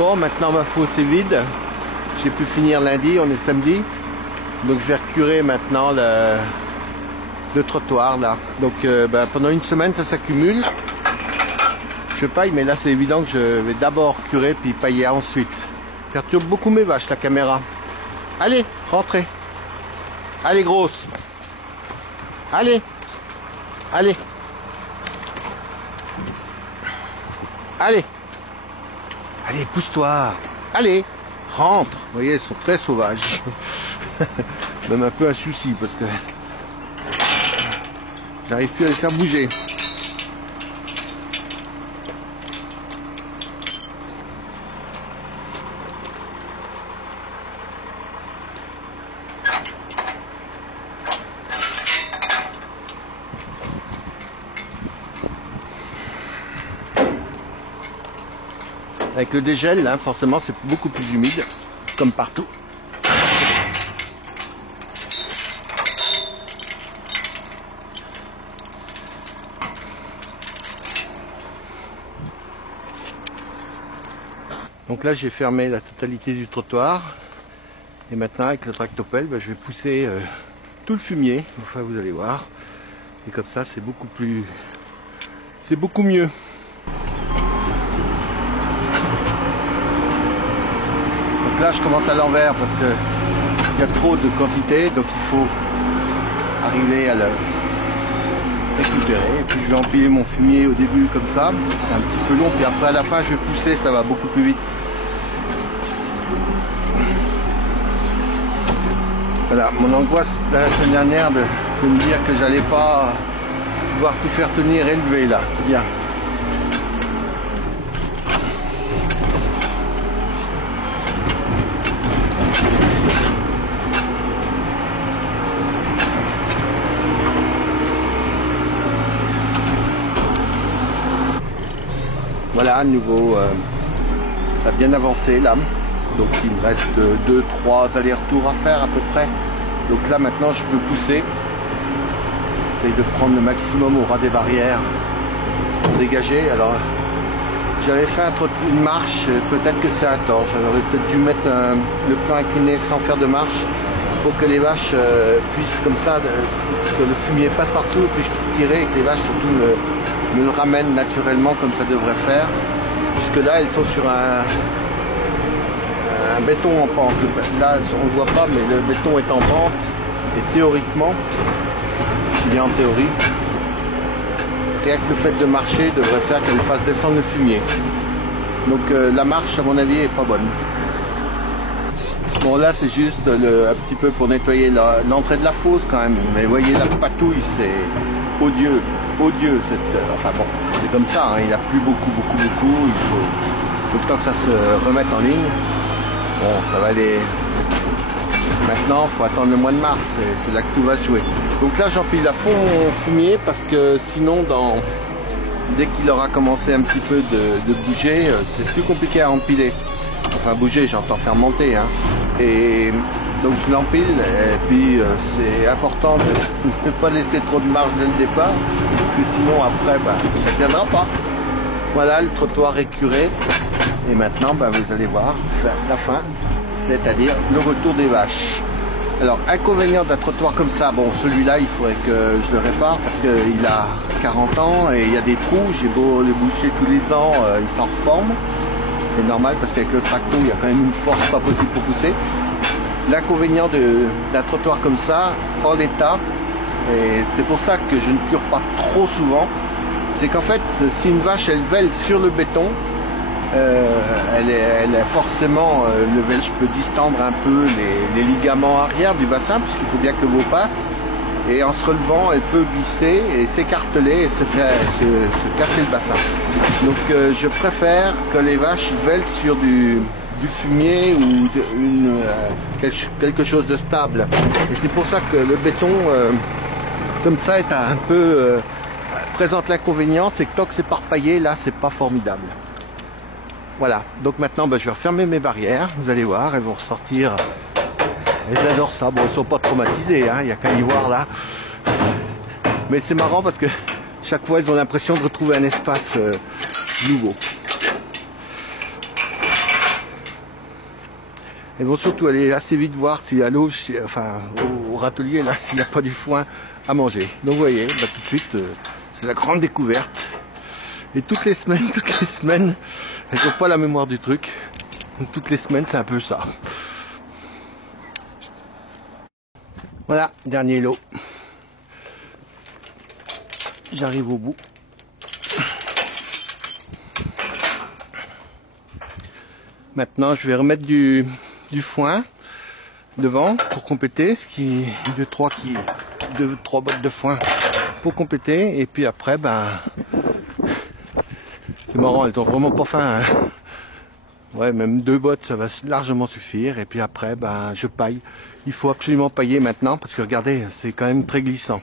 Bon, maintenant ma fosse est vide. J'ai pu finir lundi, on est samedi. Donc je vais recurer maintenant le trottoir là. Donc pendant une semaine ça s'accumule. Je paille, mais là c'est évident que je vais d'abord curer puis pailler ensuite. Perturbe beaucoup mes vaches la caméra. Allez, rentrez. Allez grosse. Allez. Allez. Allez. Allez, pousse-toi. Allez, rentre. Vous voyez, elles sont très sauvages. Même un peu un souci parce que j'arrive plus à les faire bouger. Avec le dégel, là, forcément, c'est beaucoup plus humide, comme partout. Donc là, j'ai fermé la totalité du trottoir. Et maintenant, avec le tractopelle, je vais pousser tout le fumier. Enfin, vous allez voir. Et comme ça, c'est beaucoup plus... c'est beaucoup mieux. Là je commence à l'envers parce que il y a trop de quantité, donc il faut arriver à le récupérer. Et puis je vais empiler mon fumier au début comme ça, c'est un petit peu long, puis après à la fin je vais pousser, ça va beaucoup plus vite. Voilà, mon angoisse de la semaine dernière de me dire que j'allais pas pouvoir tout faire tenir et élever là, c'est bien. Voilà, à nouveau, ça a bien avancé là. Donc il me reste 2-3 allers-retours à faire à peu près. Donc là maintenant je peux pousser. J'essaye de prendre le maximum au ras des barrières pour dégager. Alors j'avais fait une marche, peut-être que c'est un tort. J'aurais peut-être dû mettre le plan incliné sans faire de marche pour que les vaches puissent comme ça, que le fumier passe partout et puis je tirer et que les vaches surtout me le ramènent naturellement comme ça devrait faire. Puisque là elles sont sur un béton en pente. Là on ne voit pas mais le béton est en pente et théoriquement, je dis en théorie, rien que le fait de marcher devrait faire qu'elle fasse descendre le fumier. Donc la marche à mon avis est pas bonne. Bon là c'est juste un petit peu pour nettoyer l'entrée de la fosse quand même. Mais vous voyez la patouille, c'est odieux, odieux enfin bon, c'est comme ça, hein, il n'y a plus beaucoup, il faut le temps que ça se remette en ligne. Bon ça va aller. Maintenant il faut attendre le mois de mars, c'est là que tout va se jouer. Donc là j'empile à fond mon fumier parce que sinon dès qu'il aura commencé un petit peu de bouger, c'est plus compliqué à empiler. Enfin bouger, j'entends faire monter. Hein. Et donc je l'empile et puis c'est important de ne pas laisser trop de marge dès le départ parce que sinon après ça ne tiendra pas. Voilà, le trottoir est curé et maintenant vous allez voir faire la fin, c'est-à-dire le retour des vaches. Alors inconvénient d'un trottoir comme ça, bon celui-là il faudrait que je le répare parce qu'il a 40 ans et il y a des trous, j'ai beau le boucher tous les ans, il s'en reforme. C'est normal parce qu'avec le tracto il y a quand même une force pas possible pour pousser. L'inconvénient d'un trottoir comme ça, en l'état, et c'est pour ça que je ne cure pas trop souvent, c'est qu'en fait si une vache elle vèle sur le béton, elle est forcément je peux distendre un peu les ligaments arrière du bassin puisqu'il faut bien que le veau passe. Et en se relevant, elle peut glisser et s'écarteler et se casser le bassin. Donc je préfère que les vaches vèlent sur du fumier ou quelque chose de stable. Et c'est pour ça que le béton, comme ça, est un peu présente l'inconvénient, c'est que tant que c'est parpaillé, là, c'est pas formidable. Voilà. Donc maintenant, je vais refermer mes barrières. Vous allez voir, elles vont ressortir. Elles adorent ça. Bon, elles sont pas traumatisées, hein, il n'y a qu'à y voir là. Mais c'est marrant parce que chaque fois, elles ont l'impression de retrouver un espace nouveau. Elles vont surtout aller assez vite voir s'il y a l'eau, enfin au râtelier là, s'il n'y a pas du foin à manger. Donc vous voyez, bah, tout de suite, c'est la grande découverte. Et toutes les semaines, elles n'ont pas la mémoire du truc. Donc, toutes les semaines, c'est un peu ça. Voilà, dernier lot. J'arrive au bout. Maintenant, je vais remettre du foin devant pour compléter, ce qui est 2-3 bottes de foin pour compléter. Et puis après, ben, c'est marrant, elles ont vraiment pas faim. Hein. Ouais, même 2 bottes, ça va largement suffire. Et puis après, ben, je paille. Il faut absolument pailler maintenant parce que regardez, c'est quand même très glissant.